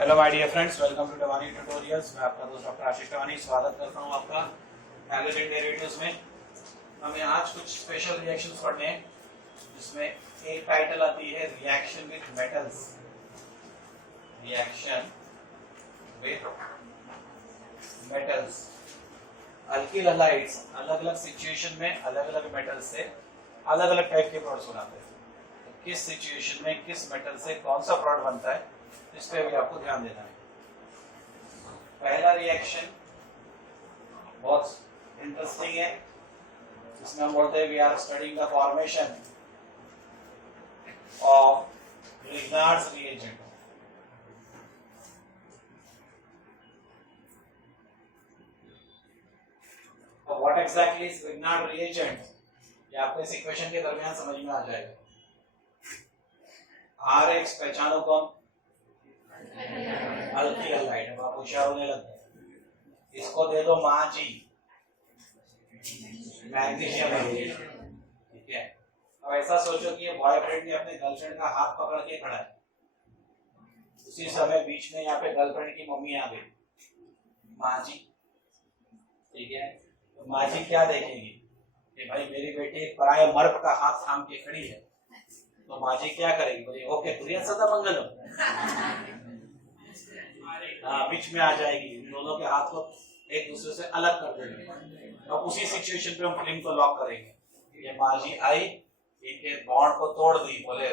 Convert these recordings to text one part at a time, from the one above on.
Hello my dear friends, welcome to Tawani tutorials. मैं आपका दोस्त डॉक्टर आशीष टवानी स्वागत करता हूं आपका हैलोजन डेरिवेटिव्स में। हमें आज कुछ स्पेशल रिएक्शंस पढ़ने हैं, जिसमें एक टाइटल आती है reaction with metals. Reaction with metals, alkyl halides अलग अलग सिचुएशन में अलग अलग मेटल से अलग अलग टाइप के प्रोडक्ट्स बनाते हैं। तो किस सिचुएशन में किस मेटल से कौन सा प्रोडक्ट बनता है, इस पे भी आपको ध्यान देना है। पहला रिएक्शन बहुत इंटरेस्टिंग है, जिसमें हम बोलते हैं we are studying the formation of Grignard's reagent। तो what exactly is Grignard reagent, ये आपको इस इक्वेशन के दरमियान समझ में आ जाएगा। Rx पहचानो कौन? Alkyl halide. अब आप होशियार होने लग गए। इसको दे दो माजी, मैग्नीशियम हैलाइड। ठीक है, अब ऐसा सोचो कि ये बॉयफ्रेंड ने अपने गर्लफ्रेंड का हाथ पकड़ के खड़ा है। उसी समय बीच में यहाँ पे गर्लफ्रेंड की मम्मी आ गई, माजी। ठीक है, तो माजी क्या देखेगी कि भाई मेरी बेटी एक पराये मर्द का हाथ थाम के खड़ी है, तो माजी क्या करेगी? बोली ओके प्रिय सदा मंगलम। बीच में आ जाएगी, दोनों के हाथ को एक दूसरे से अलग कर देंगे। और उसी सिचुएशन पे हम फिल्म को लॉक करेंगे। ये माजी आई, इनके बॉन्ड को तोड़ दी, बोले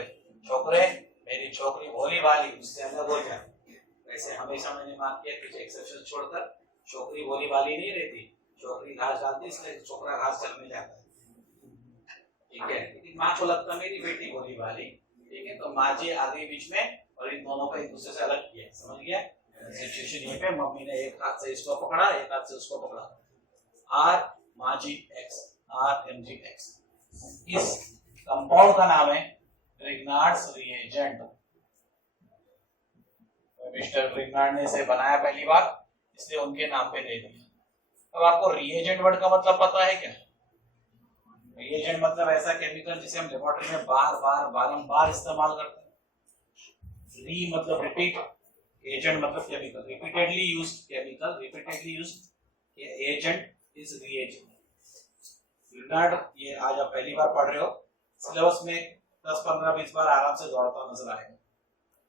छोकरे मेरी छोकरी भोली भाली, उससे अलग हो जाए। वैसे हमेशा मैंने बात किया, कुछ एक्सेप्शन छोड़कर छोकरी भोली भाली नहीं रहती। छोकरी घास डालती इसलिए छोकरा घास चलने जाता है। ठीक है, लेकिन माँ को लगता मेरी बेटी भोली भाली। ठीक है, तो माँ जी आ गई बीच में और इन दोनों को एक दूसरे से अलग किया। समझ गया सिचुएशन? ये पे मम्मी ने एक हाथ से इसको पकड़ा, एक हाथ से उसको पकड़ा। आर माजी X, R M G X. इस कंपाउंड का नाम है Grignard's reagent। मिस्टर ग्रिग्नार्ड ने इसे बनाया पहली बार, इसलिए उनके नाम पे दे दिया। अब आपको रिएजेंट वर्ड का मतलब पता है क्या? रिएजेंट मतलब ऐसा केमिकल जिसे हम लेबोरेटरी में बार बार बारंबार इस्तेमाल करते हैं। री मतलब रिपीट, एजेंट मतलब chemical, repeatedly used chemical, repeatedly used agent is reagent. Grignard ये आज आप पहली बार पढ़ रहे हो, सिलेबस में 10 15 20 बार आराम से दौड़ता नजर आएगा।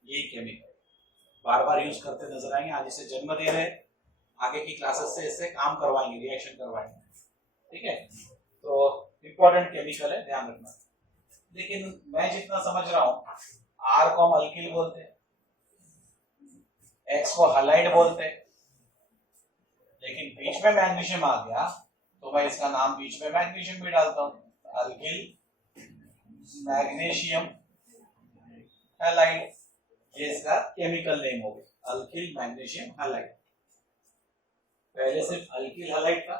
ये केमिकल बार बार यूज करते नजर आएंगे। आज इसे जन्म दे रहे, आगे की क्लासेस से इससे काम करवाएंगे, रिएक्शन करवाएंगे। ठीक है, तो इंपॉर्टेंट केमिकल है, ध्यान रखना। लेकिन मैं जितना समझ रहा हूं, आर को हम अल्किल बोलते हैं, एक्स को हैलाइड बोलते हैं, लेकिन बीच में मैग्नीशियम आ गया तो मैं इसका नाम बीच में मैग्नीशियम भी डालता हूं, अल्किल मैग्नीशियम हैलाइड। ये इसका केमिकल नेम हो गया, अल्किल मैग्नीशियम हैलाइड। पहले सिर्फ अल्किल हैलाइड था,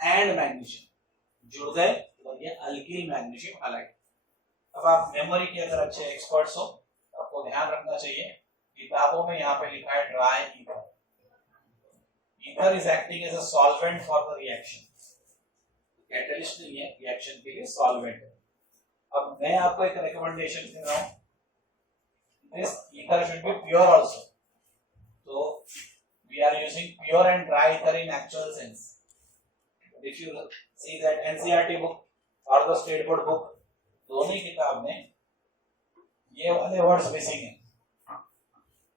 एंड मैग्नीशियम जुड़ गए तो ये अल्किल मैग्नीशियम हैलाइड। अब आप मेमोरी के अगर अच्छे एक्सपर्ट्स हो तो आपको ध्यान रखना चाहिए, किताबों में यहाँ पे लिखा है dry ether. Ether is acting as a solvent for the reaction. Catalyst नहीं है, रिएक्शन के लिए सॉल्वेंट है। अब मैं आपको एक रिकमेंडेशन दे रहा हूं, this ether should be pure also. तो we are using pure and dry ether in actual sense. If you see that NCERT book और द स्टेट बोर्ड बुक, दोनों ही किताब में ये वाले वर्ड्स मिसिंग है।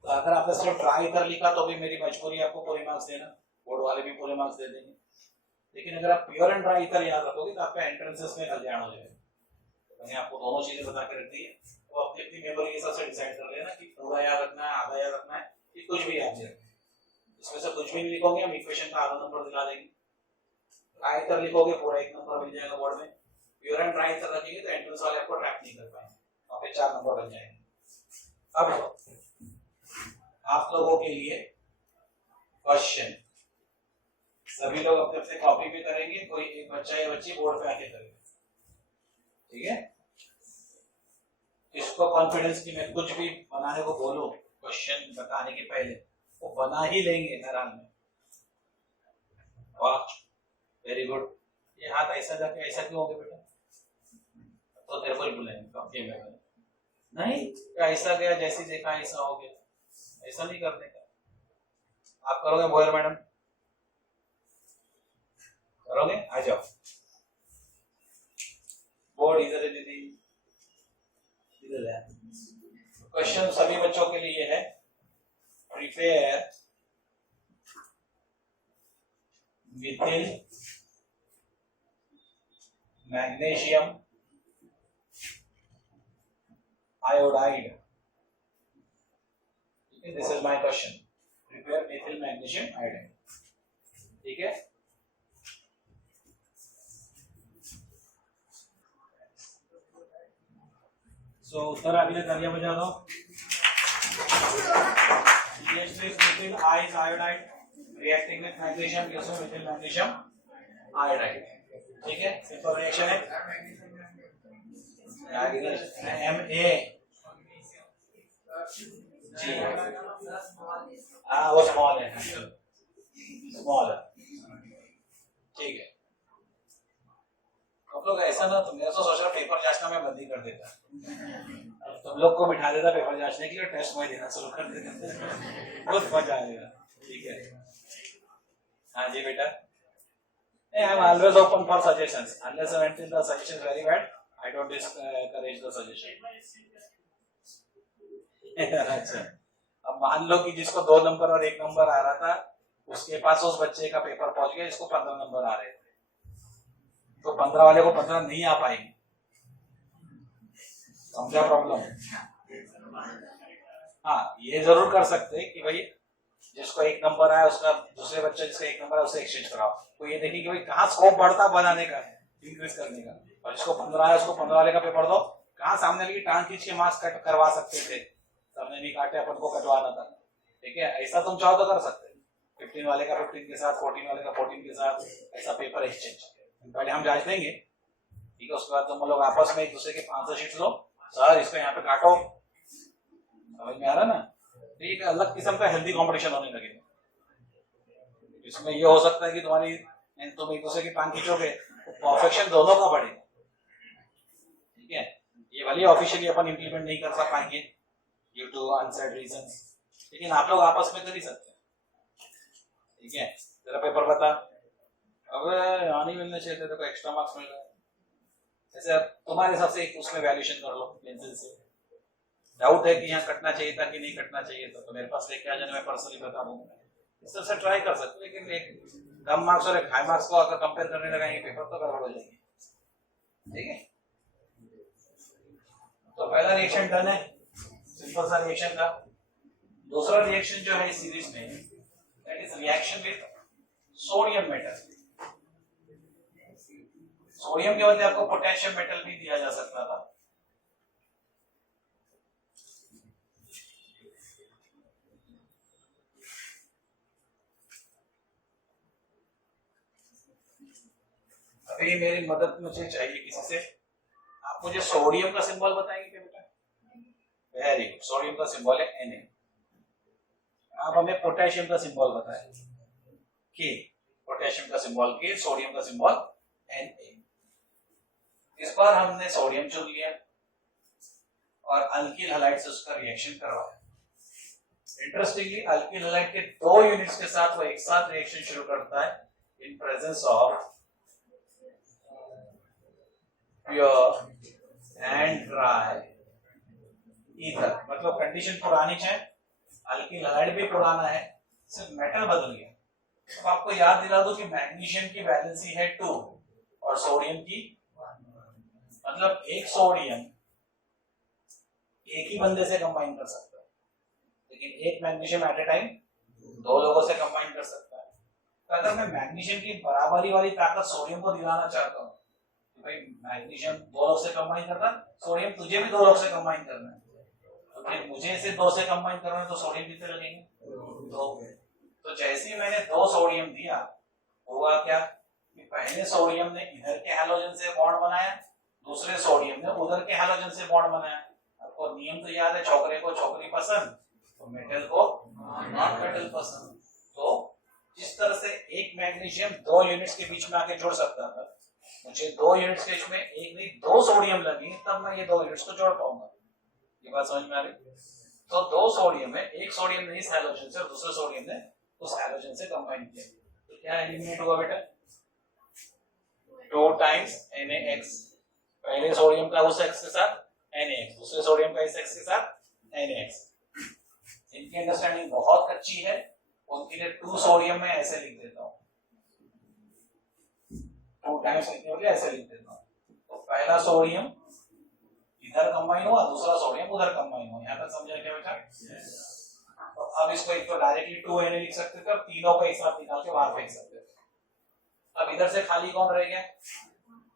तो अगर आपने सिर्फ ड्राई ईथर लिखा तो भी मेरी मजबूरी आपको पूरे मार्क्स देना, बोर्ड वाले भी पूरे मार्क्स दे देंगे। लेकिन अगर आप प्योर एंड ड्राई ईथर याद रखोगे तो आपका एंट्रेंसेस में कल्याण हो जाएगा। मैंने आपको दोनों चीजें बता के रख दी है, तो अपनी अपनी मेमोरी के हिसाब से डिसाइड कर लेना कि पूरा याद रखना है, आधा याद रखना है, कि कुछ भी याद नहीं रखना। इसमें से कुछ भी नहीं लिखोगे, हम इक्वेशन का आधा नंबर दिला देंगे। ड्राई ईथर लिखोगे पूरा 1 नंबर मिल जाएगा बोर्ड में। प्योर एंड ड्राई ईथर रखेंगे तो एंट्रेंस वाले आपको ट्रैप नहीं कर पाएंगे, आपके 4 नंबर बन जाएंगे। अब आप लोगों के लिए क्वेश्चन, सभी लोग अपने अपने कॉपी पे करेंगे, कोई एक बच्चा या बच्ची बोर्ड पे आके करेगा। ठीक है, इसको कॉन्फिडेंस कि मैं कुछ भी बनाने को बोलूं क्वेश्चन बताने के पहले वो बना ही लेंगे हैरान में। वाह वेरी गुड। ये हाथ ऐसा जाके ऐसा क्यों हो गया बेटा? तो तेरे को ही बुलाएंगे नहीं, ऐसा गया जैसे देखा ऐसा हो गया, ऐसा नहीं करने का। आप करोगे बोयर मैडम? करोगे? आ जाओ। बोर्ड इधर है दीदी, इधर है। क्वेश्चन सभी बच्चों के लिए है। Prepare Mithil magnesium iodide. This is my question. Prepare Mithil magnesium iodide. ठीक है। सो उत्तर अगले करिए बजा दो। methyl iodide reacting with magnesium gives you methyl magnesium iodide। ठीक है, सिंपल रिएक्शन है। MA जी हाँ वो स्मॉल है, स्मॉल है। ठीक है, आप लोग ऐसा ना, तुमने तो सोचा पेपर जांचना मैं बंद ही कर देता, तुम लोग को बिठा देता पेपर जांचने के लिए, टेस्ट में देना शुरू कर देता, बहुत मजा आएगा। ठीक है, हाँ जी बेटा। I am always open for suggestions. Unless and until the suggestion is very bad, I don't discourage the suggestion. अच्छा, अब मान लो कि जिसको 2 नंबर और 1 नंबर आ रहा था, उसके पास उस बच्चे का पेपर पहुंच गया जिसको 15 नंबर आ रहे थे, तो 15 वाले को 15 नहीं आ पाएंगे। समझा प्रॉब्लम? हाँ, ये जरूर कर सकते हैं कि भाई जिसको 1 नंबर आया उसका दूसरे बच्चे जिसका 1 नंबर है उससे एक्सचेंज कराओ, तो ये देखिए कि भाई कहाँ स्कोप बढ़ता बनाने का, इंक्रीज करने का। और जिसको 15 आया उसको 15 वाले का पेपर दो, कहाँ सामने वाले की टांग खींच के मार्क्स कट करवा सकते थे, सामने नहीं काटे अपन को कटवाना था। ठीक है, ऐसा तुम चाहो तो कर सकते, 15 वाले का 15 के साथ, 14 वाले का 14 के साथ, ऐसा पेपर एक्सचेंज। पहले हम जांच लेंगे, ठीक है, उसके बाद तुम लोग आपस में एक दूसरे के 500 शीट लो, सर इसको यहाँ पे काटो, समझ में आ रहा ना? ठीक है, अलग किस्म का हेल्दी कंपटीशन होने लगेगा। इसमें ये हो सकता है कि तुम एक दूसरे की टांग खींचोगे, परफेक्शन दोनों का बढ़ेगा। ठीक है, ये वाली ऑफिशियली अपन इंप्लीमेंट नहीं कर पाएंगे ड्यू टू अनसेड रीजंस, लेकिन आप लोग आपस में कर ही सकते हैं। ठीक है, तेरा पेपर बता, अब यहाँ नहीं मिलने चाहिए, तेरे को एक्स्ट्रा मार्क्स मिल रहा है, जैसे तुम्हारे हिसाब से एक उसमें वैल्यूएशन कर लो पेंसिल से। डाउट है कि यहाँ कटना चाहिए था कि नहीं कटना चाहिए था, तो मेरे पास लेके आ जाना, मैं पर्सनली बता दूंगा। इस तरह से ट्राई कर सकते, लेकिन एक कम मार्क्स और एक हाई मार्क्स को अगर कंपेयर करने लगाएंगे पेपर तो गड़बड़ हो जाएंगे। ठीक है, तो पहला रिएक्शन डन है, सिंपल सा रिएक्शन था। दूसरा रिएक्शन जो है इस सीरीज में, that is reaction with sodium metal. Sodium के बदले आपको पोटेशियम मेटल भी दिया जा सकता था। अभी मेरी मदद मुझे चाहिए किसी से, आप मुझे सोडियम का सिंबल बताएंगे क्या बेटा? वेरी गुड, सोडियम का सिंबल है Na। आप हमें पोटेशियम का सिंबल बताएं, के। पोटेशियम का सिंबल के, सोडियम का सिंबल Na। इस बार हमने सोडियम चुन लिया और अल्किल हैलाइड से उसका रिएक्शन करवाया। इंटरेस्टिंगली अल्किल हैलाइड के 2 यूनिट्स के साथ वो एक साथ रिएक्शन शुरू करता है in presence of pure and dry ether. मतलब कंडीशन पुरानी है, अल्किल हैलाइड भी पुराना है, सिर्फ मेटल बदल गया। तो आपको याद दिला दो कि मैग्नीशियम की वैलेंसी है 2 और सोडियम की, मतलब एक सोडियम एक ही बंदे से कंबाइन कर सकता है, लेकिन एक मैग्नीशियम एट ए टाइम 2 लोगों से कंबाइन कर सकता है। तो अगर मैं मैग्नीशियम की बराबरी वाली ताकत सोडियम को दिलाना चाहता हूँ, भाई मैग्नीशियम 2 लोग से कंबाइन करना, सोडियम तुझे भी 2 लोग से कंबाइन करना है, तो मुझे इसे 2 से कंबाइन करना है, तो सोडियम कितने लगेंगे? 2। तो जैसे ही मैंने 2 सोडियम दिया, होगा क्या कि पहले सोडियम ने इधर के हैलोजन से बॉन्ड बनाया, दूसरे सोडियम ने उधर के हैलोजन से बॉन्ड बनाया। आपको नियम तो याद है, छोकरे को छोकरी पसंद तो मेटल को नॉन मेटल पसंद। तो जिस तरह से एक मैग्नीशियम 2 यूनिट्स के बीच में आके जुड़ सकता था, मुझे 2 यूनिट्स के बीच में एक नहीं 2 सोडियम लगे, तब मैं ये 2 यूनिट्स को जोड़ पाऊंगा। ये बात समझ में आ रही? तो दो सोडियम है, एक सोडियम ने इस हैलोजन से और दूसरे सोडियम ने उस हैलोजन से कंबाइन किया, तो क्या एलिमिनेट हुआ बेटा? 2 टाइम्स NaX। पहले सोडियम का उस X के साथ NaX, दूसरे सोडियम का इस X के साथ NaX। इनकी अंडरस्टैंडिंग बहुत अच्छी है, उनके लिए 2 सोडियम में ऐसे लिख देता हूं, 2 टाइम्स लिखने के लिए ऐसे लिख देता हूं। तो पहला सोडियम इधर कंबाइन हुआ, दूसरा सोडियम उधर कंबाइन हुआ। यहां तक समझा क्या बेटा? तो अब इसको एक तो डायरेक्टली 2Na लिख सकते थे, अब तीनों का एक साथ निकाल के बाहर फेंक सकते थे। अब इधर से खाली कौन रह गया?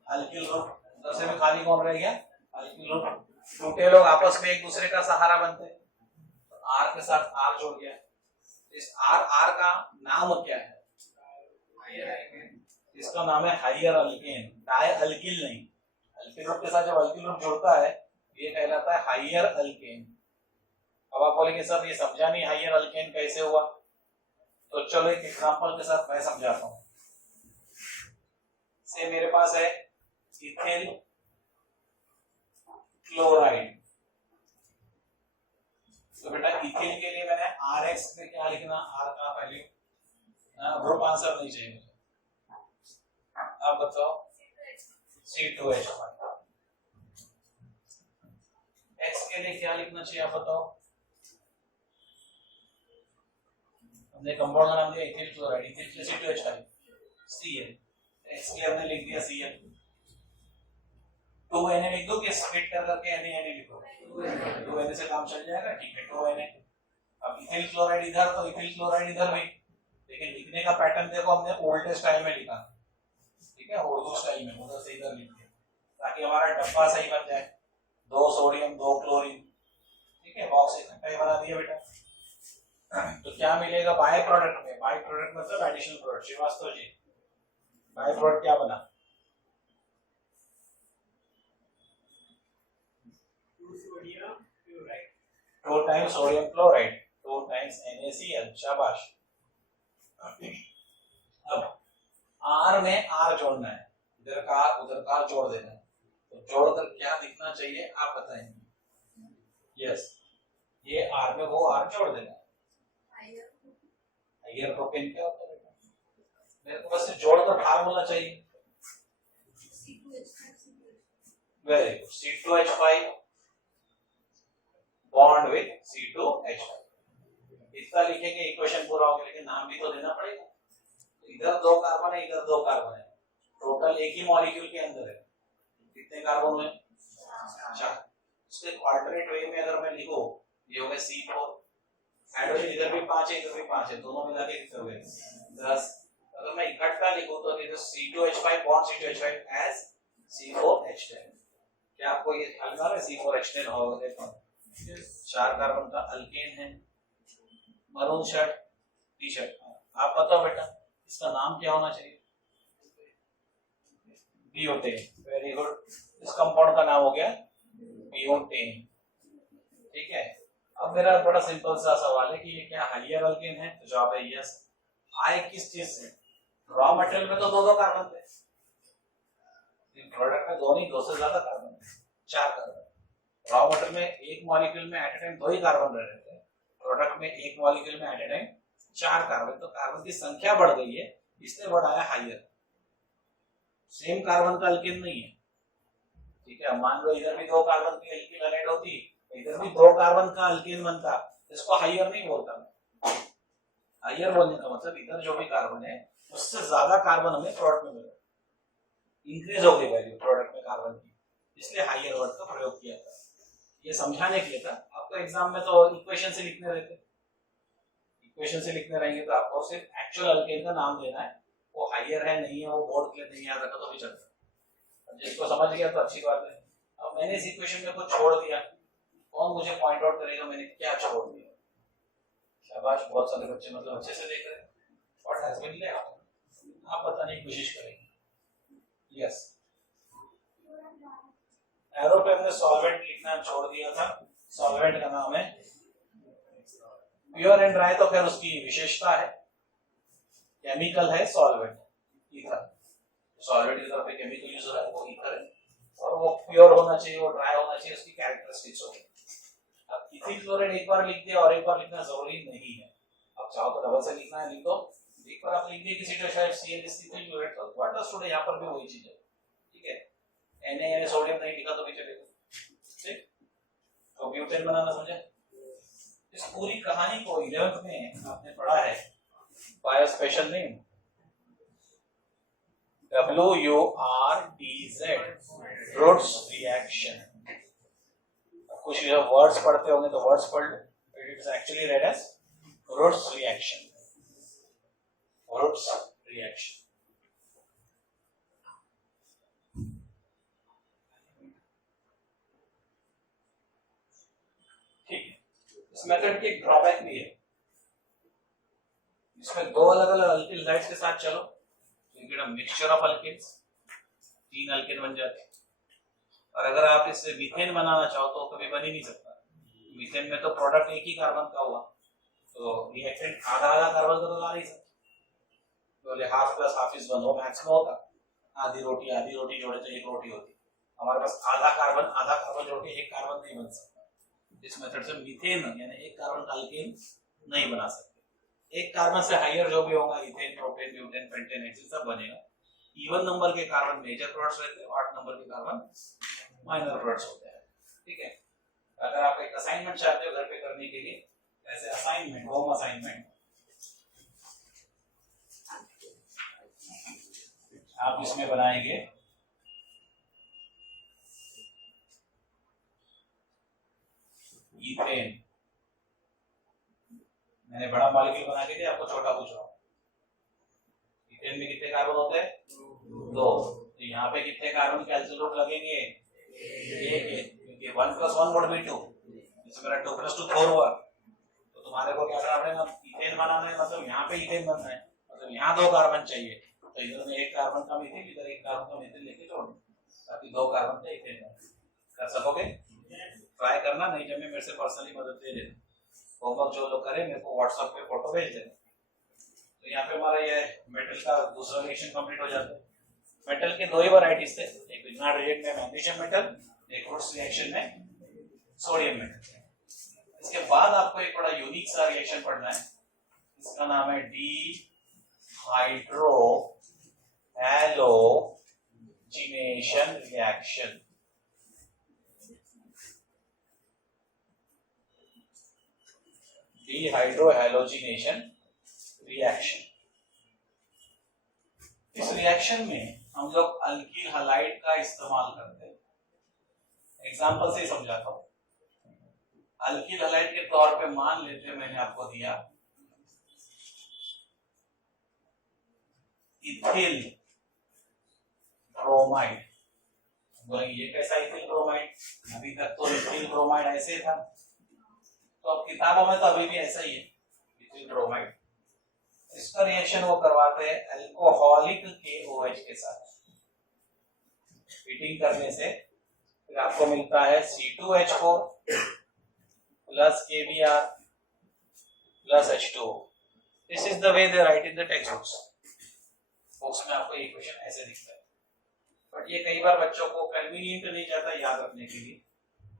Alkyl group. उधर से भी खाली कौन रह गया? Alkyl group. टूटे लोग आपस में एक दूसरे का सहारा बनते हैं, तो R के साथ R जोड़ गया। इस R का नाम क्या है? इसका नाम है हाइयर अल्केन, डाई अल्किल नहीं। अल्किल ग्रुप के साथ जब अल्किल ग्रुप जुड़ता है ये कहलाता है हाइयर अल्केन। अब आप बोलेंगे सर ये समझा नहीं हाइयर अल्केन कैसे हुआ, तो चलो एक एग्जांपल के साथ मैं समझाता हूं। से मेरे पास है इथिल क्लोराइड, तो बेटा इथिल के लिए मैंने RX में क्या लिखना? R का वैल्यू, ग्रुप आंसर नहीं चाहिए मुझे। अब बताओ C2H5। X के लिए क्या लिखना चाहिए आप बताओ? हमने कंपाउंड का नाम दिया इथिल क्लोराइड, इथिल के C2H5 Cl, X के लिए हमने लिख दिया Cl। 2Na लिख दो कि स्प्लिट करके Na लिखो, 2Na से काम चल जाएगा, ठीक है 2Na। अब इथिल क्लोराइड इधर तो इथिल क्लोराइड इधर भी, लेकिन लिखने का पैटर्न देखो हमने उल्टे स्टाइल में लिखा, ठीक है, उर्दू स्टाइल में, उधर से इधर लिख दिया ताकि हमारा डब्बा सही बन जाए। 2 सोडियम 2 क्लोरीन, ठीक है, बॉक्स इकट्ठा ही बना दिया बेटा। तो क्या मिलेगा बाय प्रोडक्ट में? बाय प्रोडक्ट मतलब additional product. Srivastava ji by product क्या बना? 2 times sodium chloride, 2 times NaCl। शाबाश। अब R में R जोड़ना है, इधर का R उधर का R जोड़ देना है, तो जोड़कर क्या दिखना चाहिए आप बताएंगे? यस, ये R में वो R जोड़ देना है। हाइयर प्रोपेन क्या होता है बेटा? मेरे को बस जोड़कर फार्मूला चाहिए। Very good, C2H5 bond with C2H5। इतना लिखेंगे इक्वेशन पूरा हो गया, लेकिन नाम भी तो देना पड़ेगा। इधर 2 कार्बन है, इधर 2 कार्बन है, टोटल एक ही मॉलिक्यूल के अंदर है, कितने कार्बन हुए? 4। उसके क्वाड्रेट वे में अगर मैं लिखूं ये हो गया C4, हाइड्रोजन इधर भी 5 है इधर भी 5 है, दोनों मिला के कितने हुए? 10। अगर मैं इकट्ठा लिखूं तो इधर C2H5 bond C2H5 as C4H10। क्या आपको ये ख्याल आ रहा है? C4H10 होगा, देखो 4 कार्बन का अल्केन है। मरून शर्ट टी शर्ट, आप बताओ बेटा इसका नाम क्या होना चाहिए? ब्यूटेन। वेरी गुड, इस कंपाउंड का नाम हो गया ब्यूटेन, ठीक है। अब मेरा बड़ा सिंपल सा सवाल है कि ये क्या हाइयर अल्केन है? तो जवाब है यस। हाई किस चीज से? रॉ मटेरियल में तो 2 कार्बन थे, प्रोडक्ट में 2 नहीं 2 से ज्यादा कार्बन है, 4 कार्बन। रॉ मटेरियल में एक मॉलिक्यूल में एट ए टाइम 2 ही कार्बन रह रहे थे, प्रोडक्ट में एक मॉलिक्यूल में एट ए टाइम 4 कार्बन, तो कार्बन की संख्या बढ़ गई है, इसलिए बढ़ाया हाइयर। सेम कार्बन का अल्केन नहीं है, ठीक है। मान लो इधर भी 2 कार्बन की अल्किल हैलाइड होती, इधर भी 2 कार्बन का अल्केन बनता, इसको हाइयर नहीं बोलता मैं। हाइयर बोलने का मतलब इधर जो भी कार्बन है उससे ज्यादा कार्बन हमें प्रोडक्ट में मिला, इंक्रीज हो गई वैल्यू प्रोडक्ट में कार्बन की, इसलिए हाइयर वर्ड का प्रयोग किया था। ये समझाने के लिए था। आपको एग्जाम में तो इक्वेशन से लिखने रहते, इक्वेशन से लिखने रहेंगे तो आपको सिर्फ एक्चुअल अल्केन का नाम देना है, वो हाइयर है नहीं है वो बोर्ड के लिए नहीं याद रखा तो भी चलता है। जिसको समझ गया तो अच्छी बात है। अब मैंने इस इक्वेशन में कुछ छोड़ दिया, कौन मुझे पॉइंट आउट करेगा मैंने क्या छोड़ दिया? शाबाश, बहुत सारे बच्चे मतलब अच्छे से देख रहे हैं। व्हाट हैज बीन लेफ्ट, आप बताने की कोशिश करेंगे। यस, एरो पे हमने सॉल्वेंट लिखना छोड़ दिया था, सॉल्वेंट का नाम है प्योर एंड ड्राई, तो फिर उसकी विशेषता है केमिकल है सॉल्वेंट, ईथर। सॉल्वेंट की तरफ पे केमिकल यूज हो रहा है वो ईथर है, और वो प्योर होना चाहिए, वो ड्राई होना चाहिए, उसकी कैरेक्टरिस्टिक्स होगी। अब इथिल क्लोराइड एक बार लिख दिया और एक बार लिखना जरूरी नहीं है, अब चाहो तो डबल से लिखना है लिख दो, एक बार आप लिख दिए किसी CH इथिल क्लोराइड तो व्हाट डज टुडे यहां पर भी वही चीज है, ठीक है। Na सोडियम नहीं लिखा तो भी चलेगा, ठीक। तो ब्यूटेन बनाना समझे। इस पूरी कहानी को 11th में आपने पढ़ा है by special name WURTZ, roads reaction. कुछ वर्ड्स पढ़ते होंगे तो वर्ड्स पढ़ लो, it is actually read as roads reaction, roads reaction. ठीक है, इस मेथड की एक ड्रॉबैक भी है, इसमें दो अलग अलग अल्किल हाइड्स के साथ चलो तो you get a mixture of alkenes, 3 alkene बन जाते हैं। और अगर आप इससे मीथेन बनाना चाहो तो कभी बन ही नहीं सकता, मीथेन में तो प्रोडक्ट एक ही कार्बन का हुआ तो रिएक्टेंट आधा आधा कार्बन का तो ला नहीं सकता, बोले हाफ प्लस हाफ इज 1 वो मैक्स में होता, आधी रोटी जोड़े तो एक रोटी होती, हमारे पास आधा कार्बन जोड़ के एक कार्बन नहीं बन सकता। इस मेथड से मीथेन यानी एक कार्बन का अल्केन नहीं बना सकते, एक कार्बन से हायर जो भी होगा ethane propane butane pentane hexane सब बनेगा। इवन नंबर के कार्बन मेजर प्रोडक्ट्स रहते हैं, ऑड नंबर के कार्बन माइनर प्रोडक्ट्स होते हैं, ठीक है। अगर आप एक असाइनमेंट चाहते हो घर पे करने के लिए, ऐसे असाइनमेंट होम असाइनमेंट आप इसमें बनाएंगे इथेन, मैंने बड़ा मॉलिक्यूल बना के दिया, आपको छोटा पूछ रहा हूँ। इथेन में कितने कार्बन होते हैं? 2, तो यहाँ पे कितने कार्बन के अल्किल ग्रुप लगेंगे? एक, क्योंकि 1 + 1 would be 2, इसमें मेरा 2 + 2 4 हुआ, तो तुम्हारे को क्या करना पड़ेगा, इथेन बनाना है, मतलब यहाँ पे इथेन बनना है, मतलब यहाँ 2 कार्बन चाहिए, तो इधर में 1 कार्बन का मिथिल, इधर 1 कार्बन का मिथिल लेके जोड़ दो ताकि 2 कार्बन का इथेन बने। कर सकोगे? ट्राई करना, नहीं जब मैं मेरे से पर्सनली मदद ले लेना, होमवर्क जो लोग करें मेरे को व्हाट्सएप पे फोटो भेज देना। तो यहाँ पे हमारा ये मेटल का दूसरा रिएक्शन कंप्लीट हो जाता है। मेटल के 2 ही वैरायटीज थे, एक विग्नार्ड रिएक्ट में मैग्नीशियम मेटल, एक वुड्स रिएक्शन में सोडियम मेटल। इसके बाद आपको एक बड़ा यूनिक सा रिएक्शन पढ़ना है, इसका नाम है डिहाइड्रो हैलोजिनेशन रिएक्शन। डिहाइड्रोहैलोजिनेशन रिएक्शन। इस रिएक्शन में हम लोग अल्किल हैलाइड का इस्तेमाल करते हैं। एग्जांपल से समझाता हूं। अल्किल हैलाइड के तौर पे मान लेते हैं मैंने आपको दिया इथिल ब्रोमाइड, बोलेंगे ये कैसा इथिल ब्रोमाइड, अभी तक तो इथिल ब्रोमाइड ऐसे था, तो अब किताबों में तो अभी भी ऐसा ही है इथिल ब्रोमाइड। इसका रिएक्शन वो करवाते हैं अल्कोहलिक KOH के साथ, हीटिंग करने से फिर आपको मिलता है C2H4 plus KBr plus H2O। This is the way they right in the text books. Books में आपको ये क्वेश्चन ऐसे दिखता है, बट ये कई बार बच्चों को कन्वीनियंट नहीं जाता याद रखने के लिए।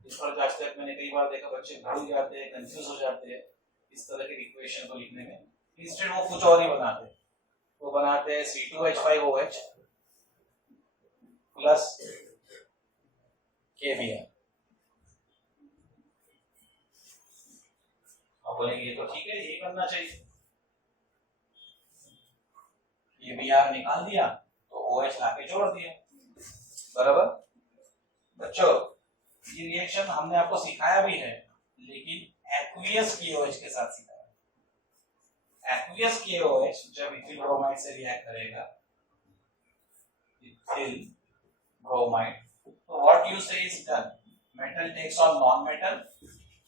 इस पर आज तक मैंने कई बार देखा बच्चे भूल जाते हैं, कंफ्यूज हो जाते हैं इस तरह के इक्वेशन को लिखने में। इंस्टेड वो कुछ और ही बनाते हैं, वो बनाते हैं C2H5OH प्लस KBr। आप बोलेंगे ये तो ठीक है, यही बनना चाहिए, KBr निकाल दिया तो OH लाके जोड़ दिया, बराबर। बच्चों ये रिएक्शन हमने आपको सिखाया भी है, लेकिन एक्वियस KOH के साथ सिखाया। एक्वियस KOH जब इथिल ब्रोमाइड से रिएक्ट करेगा, इथिल ब्रोमाइड, तो what you say is done, metal takes on non metal,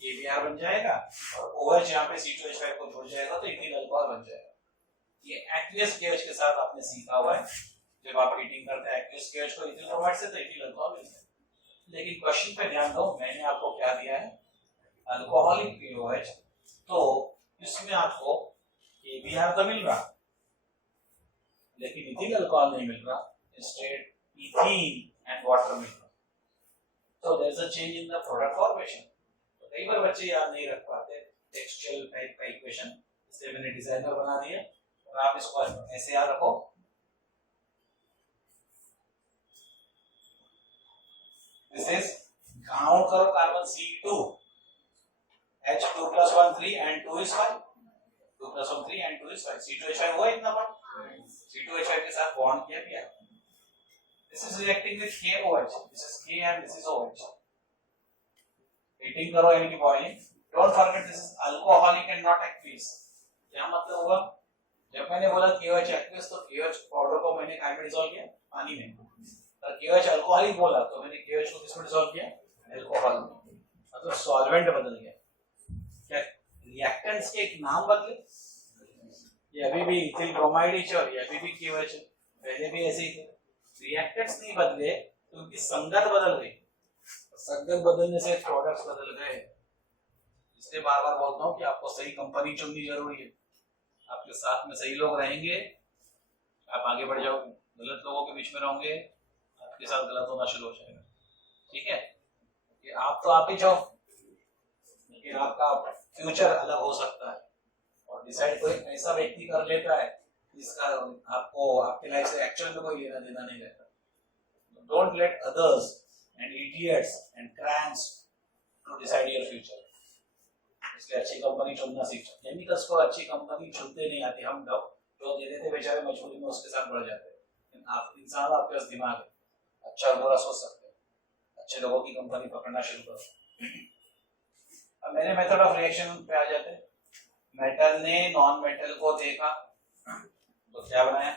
KBr बन जाएगा और OH यहाँ पे C2H5 को जुड़ जाएगा तो इथिल अल्कोहल बन जाएगा। ये एक्वियस KOH के साथ आपने सीखा हुआ है, जब आप हीटिंग करते हैं एक्वियस KOH को इथिल ब्रोमाइड से तो इथिल अल्कोहल मिलता है। लेकिन क्वेश्चन पे ध्यान दो, मैंने आपको क्या दिया है, अल्कोहलिक KOH, तो इसमें आपको KBr तो मिल रहा लेकिन इथिल अल्कोहल नहीं मिल रहा, इंस्टेड इथीन एंड वाटर मिल रहा, so there is a change in the product formation। कई बार बच्चे याद नहीं रख पाते टेक्सचुअल टाइप का इक्वेशन, इसलिए मैंने डिजाइनर बना दिया और आप इसको ऐसे याद रखो। दिस इज काउंट करो carbon C2 H2 plus 1 3 and 2 is 5, 2 plus 1 3 and 2 is 5, C2H5 हुआ इतना बॉन्ड, C2H5 के साथ बॉन्ड किया गया। This is reacting with KOH, this is K and this is OH, heating करो यानी कि boiling. Don't forget this is alcoholic and not aqueous. क्या मतलब होगा, जब मैंने बोला KOH एक्वियस तो KOH पाउडर को मैंने काय में डिसॉल्व किया, पानी में, और KOH अल्कोहलिक बोला तो मैंने KOH को किसमें डिसॉल्व किया, अल्कोहल में, मतलब सॉल्वेंट बदल गया। क्या रिएक्टेंट्स के एक नाम बदले, ये अभी भी इथिल ब्रोमाइड ही और ये अभी भी KOH, पहले भी ऐसे ही थे। रिएक्टेंट्स नहीं बदले तो उनकी संगत बदल गई, संगत बदलने से प्रोडक्ट्स बदल गए। इसलिए बार बार बोलता हूँ कि आपको सही कंपनी चुननी जरूरी है, आपके साथ में सही लोग रहेंगे आप आगे बढ़ जाओगे, गलत लोगों के बीच में रहोगे आपके साथ गलत होना शुरू हो जाएगा। ठीक है, कि आप तो आप ही जाओ, लेकिन आपका फ्यूचर अलग हो सकता है, और डिसाइड कोई ऐसा व्यक्ति कर लेता है जिसका आपको आपके लाइफ से एक्चुअल में कोई लेना देना नहीं रहता। Don't let others and idiots and cranks to decide your future। इसलिए अच्छी कंपनी चुनना सीखो। केमिकल्स को अच्छी कंपनी चुनते नहीं आती, हम जो दे देते बेचारे मजबूरी में उसके साथ बढ़ जाते हैं। आप इंसान, आपके पास दिमाग है, अच्छा और बुरा सोच सकते हैं, अच्छे लोगों की कंपनी पकड़ना शुरू करो। अब मेरे मेथड ऑफ रिएक्शन पे आ जाते हैं। मेटल ने नॉन मेटल को देखा तो क्या बनाया,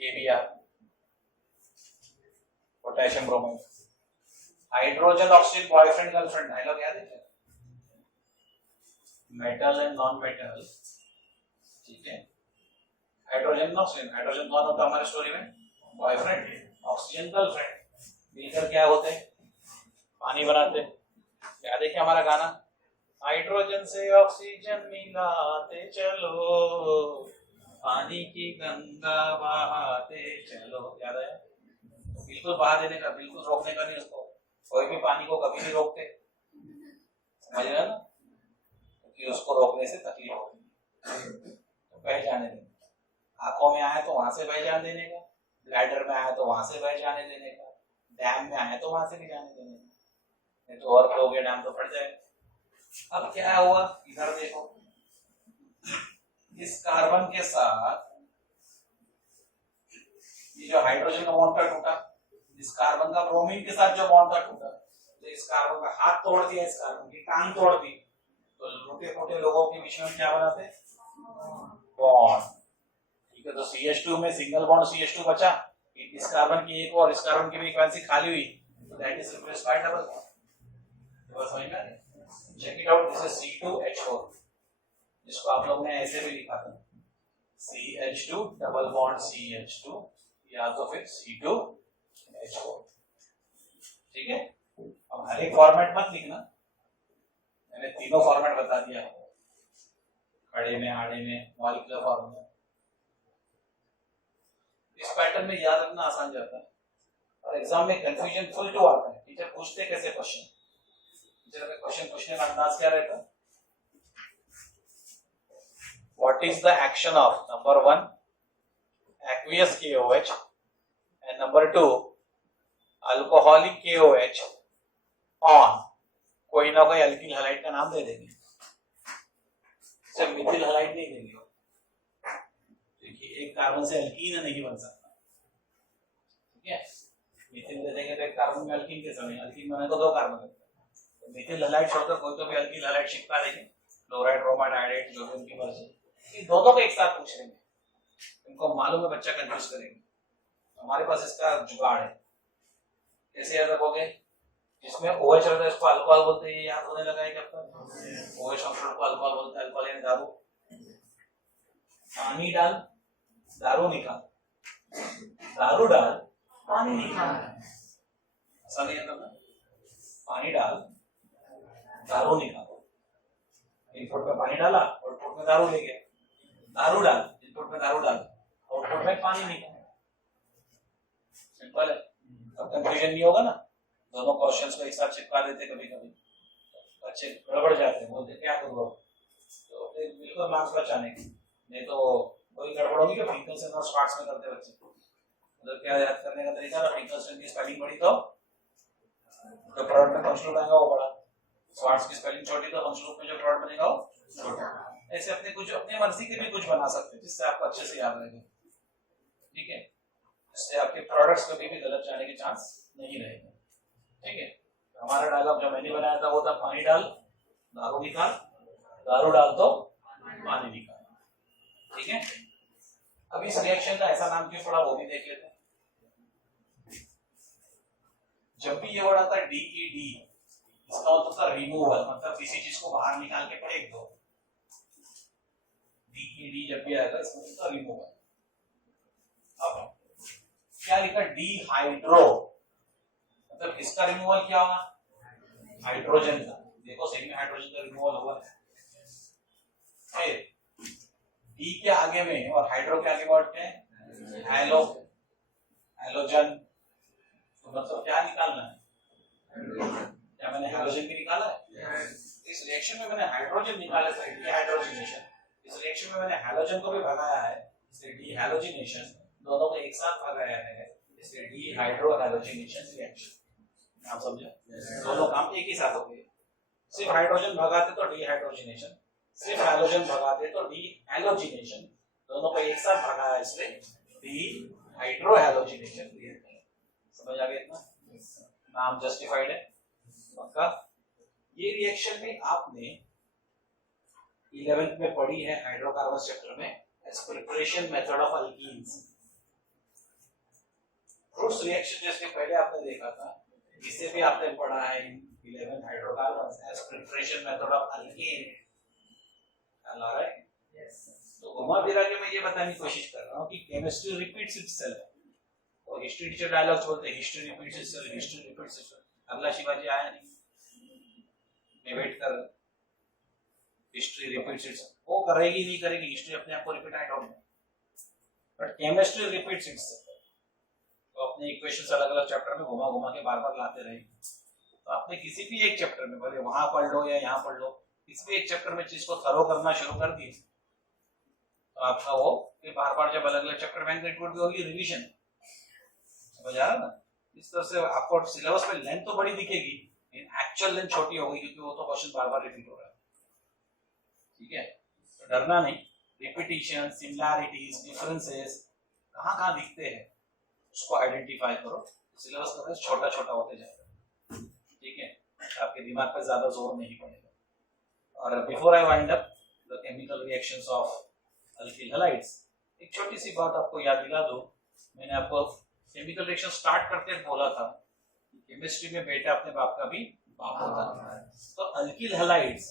KBr, potassium bromide. Hydrogen oxygen boyfriend girlfriend dialogue याद है क्या, मेटल एंड नॉन मेटल, ठीक है। हाइड्रोजन ऑक्सीजन, हाइड्रोजन कौन होता है हमारे स्टोरी में, बॉयफ्रेंड, ऑक्सीजन गर्लफ्रेंड, मिलकर क्या होते, पानी बनाते। याद है क्या हमारा गाना, हाइड्रोजन से ऑक्सीजन मिलाते चलो, पानी की गंगा बहाते चलो। याद है, बिल्कुल बहा देने का, बिल्कुल रोकने का नहीं उसको, कोई भी पानी को कभी नहीं रोकते, समझ रहे हो ना, क्योंकि उसको रोकने से तकलीफ होगी। तो बह जाने देने, आंखों में आए तो वहां से बह जाने देने का, ब्लैडर में आए तो वहां से बह जाने देने का, डैम में आए तो वहां से भी जाने देने का, नहीं तो और हो गया डैम तो फट जाएगा। अब क्या हुआ, इधर देखो, इस कार्बन के साथ ये जो हाइड्रोजन का बॉन्ड का टूटा, इस कार्बन का ब्रोमीन के साथ जो बॉन्ड का टूटा, तो इस कार्बन का हाथ तोड़ दिया, इस कार्बन की टांग तोड़ दी, तो मोटे मोटे लोगों के बीच में क्या बनाते, बॉन्ड। ठीक है, तो CH2 में सिंगल बॉन्ड CH2 बचा, इस कार्बन की एक और इस कार्बन की भी एक वैलेंसी खाली हुई, तो that is replaced by double bond. बस समझ में, check it out, this is C2H4, जिसको आप लोग ने ऐसे भी लिखा था, CH2 डबल बॉन्ड CH2, या तो फिर C2H4। ठीक है, अब हर एक फॉर्मेट मत लिखना, मैंने तीनों फॉर्मेट बता दिया, खड़े में, आड़े में, मॉलिक्यूलर फॉर्मूला। इस पैटर्न में याद रखना आसान जाता है, और एग्जाम में कंफ्यूजन फुल टू आता है। टीचर पूछते कैसे क्वेश्चन, टीचर का क्वेश्चन पूछने का अंदाज क्या रहता है, what is the action of number 1 aqueous KOH and number 2 alcoholic KOH on कोई ना कोई अल्किल हैलाइड का नाम दे देंगे, सिर्फ मिथिल हैलाइड नहीं देंगे, क्योंकि एक कार्बन से अल्कीन नहीं बन सकता। ठीक है, मिथिल दे देंगे तो एक कार्बन में अल्कीन कैसे बनेगा, अल्कीन बने तो 2 कार्बन लगता है, तो मिथिल हैलाइड छोड़कर कोई तो भी अल्किल हैलाइड चिपका देंगे, क्लोराइड, ब्रोमाइड, आयोडाइड, जो भी उनकी मर्जी, ये दोनों को एक साथ पूछ लेंगे, उनको मालूम है बच्चा कंफ्यूज करेंगे। हमारे पास इसका जुगाड़ है, कैसे याद रखोगे, जिसमें OH रहता है इसको अल्कोहल बोलते हैं, याद होने लगा है क्या आपका, OH ऑक्साइड को अल्कोहल बोलते हैं, अल्कोहल यानी दारू, पानी डाल दारू निकाल, दारू डाल पानी निकाल, ऐसा नहीं आता ना, पानी डाल दारू निकाल, इनपुट में पानी डाला आउटपुट में दारू ले गया, दारू डाल इनपुट में दारू डाल आउटपुट में पानी निकाल, सिंपल है। अब कंफ्यूजन नहीं होगा ना, दोनों क्वेश्चंस को एक साथ चिपका देते कभी कभी, बच्चे गड़बड़ जाते हैं, बोलते क्या करूँ अब, तो फिर बिल्कुल मार्क्स बचाने के, नहीं तो कोई गड़बड़ होगी तो फिंकल्सन और स्पार्क्स में करते बच्चे। मतलब क्या याद करने का तरीका ना, फिंकल्सन की स्पेलिंग बड़ी तो जो प्रोडक्ट में फंक्शनल बनेगा वो बड़ा, स्पार्क्स की स्पेलिंग छोटी तो फंक्शनल में जो प्रोडक्ट बनेगा वो छोटा। ऐसे अपने कुछ अपनी मर्जी के भी कुछ बना सकते हैं जिससे आपको अच्छे से याद रहेगा, ठीक है, इससे आपके प्रोडक्ट्स कभी भी गलत जाने के चांस नहीं रहेगा, ठीक है। हमारा डायलॉग जो मैंने बनाया था वो था पानी डाल दारू निकाल, दारू डाल तो पानी निकाल, ठीक है। अब इस रिएक्शन का ऐसा नाम क्यों पड़ा वो भी देख लेते हैं। जब भी ये वर्ड आता है डी ई डी, इसका मतलब था रिमूवल, मतलब किसी चीज को बाहर निकाल के फेंक दो। डी ई डी जब भी आएगा इसका मतलब रिमूवल। अब क्या लिखा, डिहाइड्रो, मतलब किसका रिमूवल किया होगा, हाइड्रोजन का। देखो सही में हाइड्रोजन का रिमूवल हुआ है। फिर डी के आगे में और हाइड्रो के आगे वर्ड क्या है, हेलो, हेलोजन, तो मतलब क्या निकालना है, क्या मैंने हाइड्रोजन भी निकाला है, इस रिएक्शन में मैंने हाइड्रोजन निकाला है, डिहाइड्रोजनेशन। इस रिएक्शन में मैंने हैलोजन को भी भगाया है, इसलिए डिहैलोजिनेशन, दोनों को एक साथ भगाया है, इसलिए डिहाइड्रोहैलोजिनेशन रिएक्शन। आप समझे, दोनों काम एक ही साथ हो गए। सिर्फ हाइड्रोजन भगाते तो डिहाइड्रोजिनेशन, सिर्फ हैलोजन भगाते तो डिहैलोजिनेशन, दोनों को एक साथ भगाया इसलिए डिहाइड्रोहैलोजिनेशन रिएक्शन। समझ आ गया इतना, नाम जस्टिफाइड है पक्का। ये रिएक्शन में आपने 11th में पढ़ी है हाइड्रोकार्बन चैप्टर में, as preparation method of alkenes. Wurtz reaction जैसे पहले आपने देखा था, इसे भी आपने पढ़ा है 11 hydrocarbons as preparation method of alkene. तो घुमा फिरा के मैं ये बताने की कोशिश कर रहा हूँ कि केमिस्ट्री रिपीट्स इटसेल्फ। और हिस्ट्री टीचर डायलॉग्स बोलते हैं history repeats itself, history repeats itself. अगला शिवाजी आया नहीं, मैं वेट कर, हिस्ट्री रिपीट्स इटसेल्फ, वो करेगी नहीं करेगी, हिस्ट्री अपने आप को repeat, I don't know, but chemistry repeats itself. तो अपने इक्वेशंस अलग अलग चैप्टर में घुमा घुमा के बार बार लाते रहेंगे। तो आपने किसी भी एक चैप्टर में, भले वहां पढ़ लो या यहाँ पढ़ लो, किसी भी एक चैप्टर में चीज को थरो करना शुरू कर दिए तो आपका वो फिर बार बार जब अलग अलग चैप्टर में it would be only revision. समझ आ रहा ना, इस तरह से आपको सिलेबस में लेंथ तो बड़ी दिखेगी लेकिन एक्चुअल लेंथ छोटी होगी, क्योंकि वो तो क्वेश्चन बार बार रिपीट हो रहा है, ठीक है। तो डरना नहीं, रिपीटिशन, सिमिलैरिटीज, डिफरेंसेस कहाँ कहाँ दिखते हैं उसको आइडेंटिफाई करो, सिलेबस का छोटा छोटा होते जाएगा, ठीक है, आपके दिमाग पर ज्यादा जोर नहीं पड़ेगा। और before I wind up the chemical reactions of alkyl halides, एक छोटी सी बात आपको याद दिला दूं, मैंने आपको केमिकल रिएक्शन स्टार्ट करते बोला था केमिस्ट्री में बेटा अपने बाप का भी बाप होता है। तो अल्किल हैलाइड्स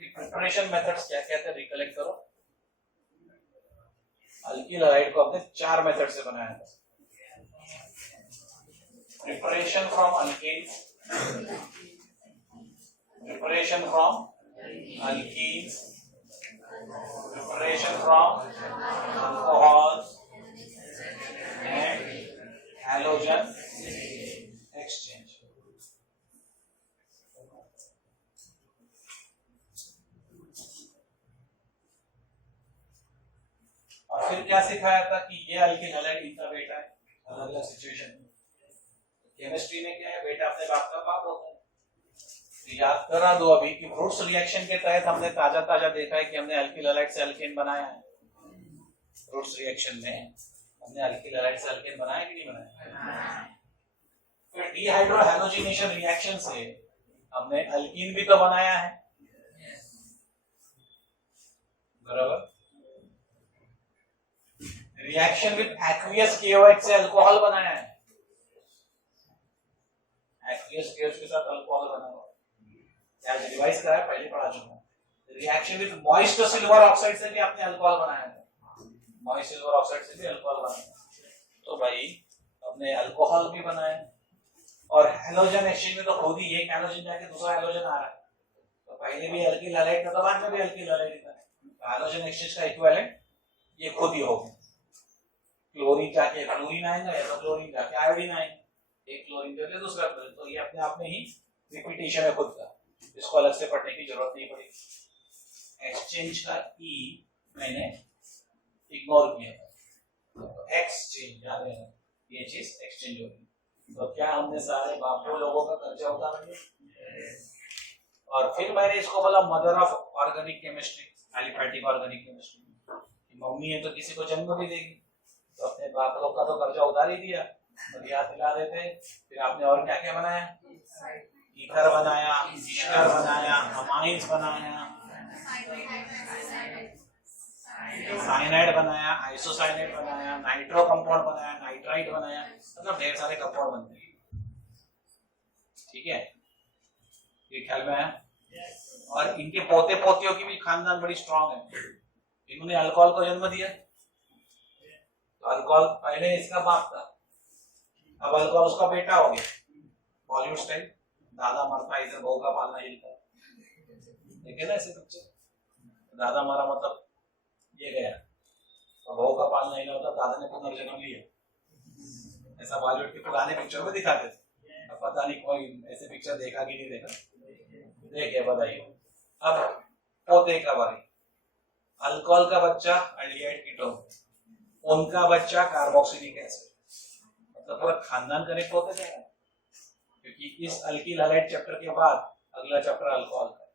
की प्रिपरेशन मेथड्स क्या क्या थे, रिकलेक्ट करो। अल्किल हैलाइड को हमने 4 मेथड से बनाया था। Preparation from alkenes, preparation from alkenes, preparation from alcohol and halogen exchange। और फिर क्या सिखाया था कि ये अल्किल हैलाइड इनका बेटा है, अलग अलग सिचुएशन में। केमिस्ट्री में क्या है, बेटा अपने बाप का बाप होता है। याद करा दो अभी कि फ्रूट्स रिएक्शन के तहत हमने ताजा ताजा देखा है कि हमने अल्किल हैलाइड से अल्केन बनाया है। फ्रूट्स रिएक्शन में हमने अल्किल हैलाइड से अल्केन बनाया कि नहीं बनाया। फिर डिहाइड्रोहैलोजिनेशन रिएक्शन से हमने अल्कीन भी तो बनाया है, बराबर। रिएक्शन विद एक्वियस KOH से अल्कोहल बनाया है, एक्वियस KOH के साथ अल्कोहल बना हुआ, आज रिवाइज करा है, पहले पढ़ा चुका हूं। Reaction with moist silver oxide से भी आपने अल्कोहल बनाया है, मॉइस्ट सिल्वर ऑक्साइड से भी अल्कोहल बनाया। तो भाई हमने अल्कोहल भी बनाया, और हैलोजन एक्सचेंज में तो खुद ही एक हैलोजन जाके दूसरा हैलोजन आ रहा है, तो पहले भी अल्किल हैलाइड था तो बाद में भी अल्किल हैलाइड था। हैलोजन एक्सचेंज का इक्विवेलेंट ये खुद ही होगा, क्लोरीन जाके क्लोरीन आएगा या तो क्लोरीन जाके आयोडीन आएगा, एक क्लोरीन जगह दूसरा, तो ये अपने आप में ही रिपीटेशन है खुद का। इसको अलग से पढ़ने की जरूरत नहीं पड़ेगी। एक्सचेंज का ई मैंने इग्नोर किया था, तो एक्सचेंज याद है, ये चीज एक्सचेंज होगी। तो क्या हमने सारे बापू लोगों का खर्चा उतार दिया, और फिर मैंने इसको बोला mother of organic chemistry, aliphatic organic chemistry. Mummy है तो किसी को जन्म भी देगी, तो अपने बाप लोग का तो कर्जा उतार ही दिया, तो याद दिला देते। फिर आपने और क्या क्या बनाया, ईथर बनाया, ईस्टर बनाया, अमाइंस बनाया, साइनाइड बनाया, आइसोसाइनाइड बनाया, नाइट्रो कंपाउंड बनाया, नाइट्राइट बनाया, मतलब ढेर सारे कंपाउंड बनते हैं। ठीक है, ये ख्याल में आया। और इनके पोते पोतियों की भी खानदान बड़ी स्ट्रांग है। इन्होंने अल्कोहल को जन्म दिया, तो अल्कोहल पहले इसका बाप था, अब अल्कोहल उसका बेटा हो गया। बॉलीवुड स्टाइल, दादा मरता इधर बहू का पालना हिलता, देखे ना ऐसे पिक्चर, दादा मरा मतलब ये गया, और बहू का पालना हिला होता, दादा ने पुनर्जन्म लिया। ऐसा बॉलीवुड के पुराने पिक्चर में दिखाते थे। अब पता नहीं कोई ऐसे पिक्चर देखा कि नहीं देखा, देखे बताइए। अब पोते का बारी, अल्कोहल का बच्चा एल्डिहाइड कीटोन, उनका बच्चा कार्बोक्सिलिक एसिड, मतलब पूरा खानदान कनेक्ट होते थे। क्योंकि इस अल्किल हैलाइड चैप्टर के बाद अगला चैप्टर अल्कोहल का,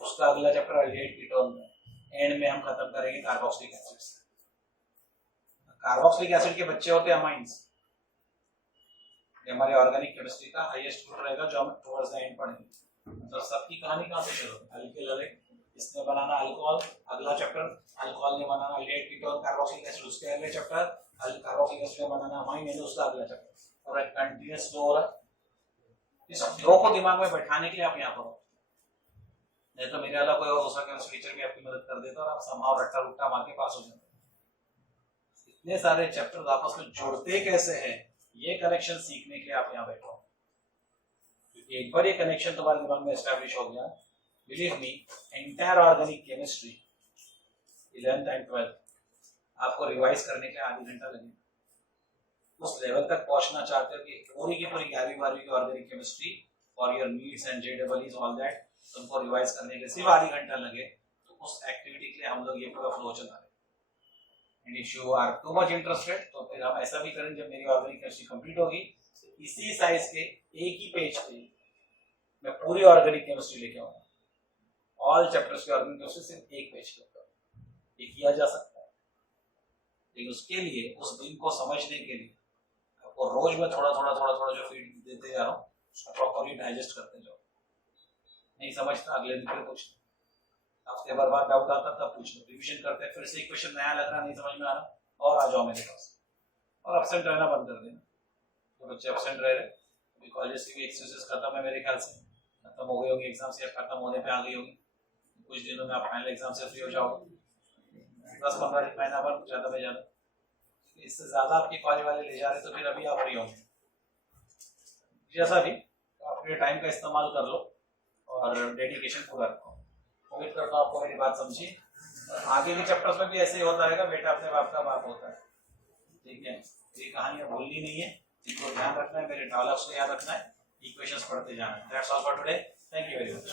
उसका अगला चैप्टर एल्डिहाइड कीटोन का, एंड में हम खत्म करेंगे कार्बोक्सिलिक एसिड से। कार्बोक्सिलिक एसिड के बच्चे होते हैं अमाइंस। ये हमारे ऑर्गेनिक केमिस्ट्री का हाईएस्ट ग्रुप रहेगा, जो हम टुवर्ड्स द एंड पढ़ेंगे। तो सबकी कहानी कहां से शुरू होगी, अल्किल हैलाइड, इसने बनाना अल्कोहल, अगला चैप्टर अल्कोहल ने बनाना एल्डिहाइड कीटोन, कार्बोक्सिलिक एसिड, उसके अगले चैप्टर कार्बोक्सिलिक एसिड ने बनाना अमाइन, यानी उसका अगला चैप्टर, और एक कंटीन्यूअस फ्लो हो रहा है। इस फ्लो को दिमाग में बैठाने के लिए आप यहां पर हो, नहीं तो मेरे वाला कोई और दूसरा केमिस्ट्री टीचर भी आपकी मदद कर देता और आप समाव रट्टा रुट्टा मार के पास हो जाते। इतने सारे चैप्टर आपस में जुड़ते कैसे हैं, ये कनेक्शन सीखने के लिए आप यहाँ बैठो। क्योंकि एक बार ये कनेक्शन तुम्हारे दिमाग में एस्टैब्लिश हो गया, believe me, entire organic chemistry 11th and 12th आपको रिवाइज करने के आधी घंटा लगेगा। उस लेवल तक पहुंचना चाहते हो कि पूरी की पूरी 11वीं 12वीं की ऑर्गेनिक केमिस्ट्री और योर नीड्स एंड जेडबलईज ऑल दैट तुमको रिवाइज करने के सिर्फ आधी घंटा लगे, तो उस एक्टिविटी के लिए हम लोग ये पूरा फ्लो चला रहे हैं। And if you are too much interested, तो फिर हम ऐसा भी करें, जब मेरी ऑर्गेनिक केमिस्ट्री कंप्लीट होगी, इसी साइज के एक ही पेज पे मैं पूरी ऑर्गेनिक केमिस्ट्री लेके आऊंगा। ऑल चैप्टर्स की ऑर्गेनिक केमिस्ट्री सिर्फ एक पेज के ऊपर, ये किया जा सकता है। लेकिन उसके लिए, उस दिन को समझने के लिए आपको रोज में थोड़ा थोड़ा जो फीड देते जा रहा हूँ, उसको प्रॉपर्ली डाइजेस्ट करते जाओ। नहीं समझता अगले दिन फिर पूछ, हफ्ते भर बाद डाउट आता तब पूछ लो, रिविजन करते हैं, फिर से एक क्वेश्चन नया लग रहा, नहीं समझ में आ रहा, और आ जाओ मेरे पास। और एब्सेंट रहना बंद कर देना। तो बच्चे एब्सेंट रह रहे, अभी कॉलेज की भी एक्सक्यूजेस खत्म है, मेरे ख्याल से खत्म हो गई होगी, एग्जाम से खत्म होने पे आ गई होगी। कुछ दिनों में आप फाइनल एग्जाम से फ्री हो जाओगे, 10-15 दिन, महीना भर, ज्यादा में ज्यादा। इससे ज्यादा आपके कॉलेज वाले ले जा रहे तो फिर अभी आप फ्री होंगे। जैसा भी अपने टाइम का इस्तेमाल कर लो और डेडिकेशन पूरा रखो। उम्मीद करता हूँ आपको मेरी बात समझी। आगे के चैप्टर्स में भी ऐसे ही होता रहेगा, बेटा अपने बाप का बाप होता है। ठीक है, ये कहानी भूलनी नहीं है, इनको ध्यान रखना है, मेरे डायलॉग्स को याद रखना है, इक्वेशंस पढ़ते जाना है। That's all for today, thank you very much.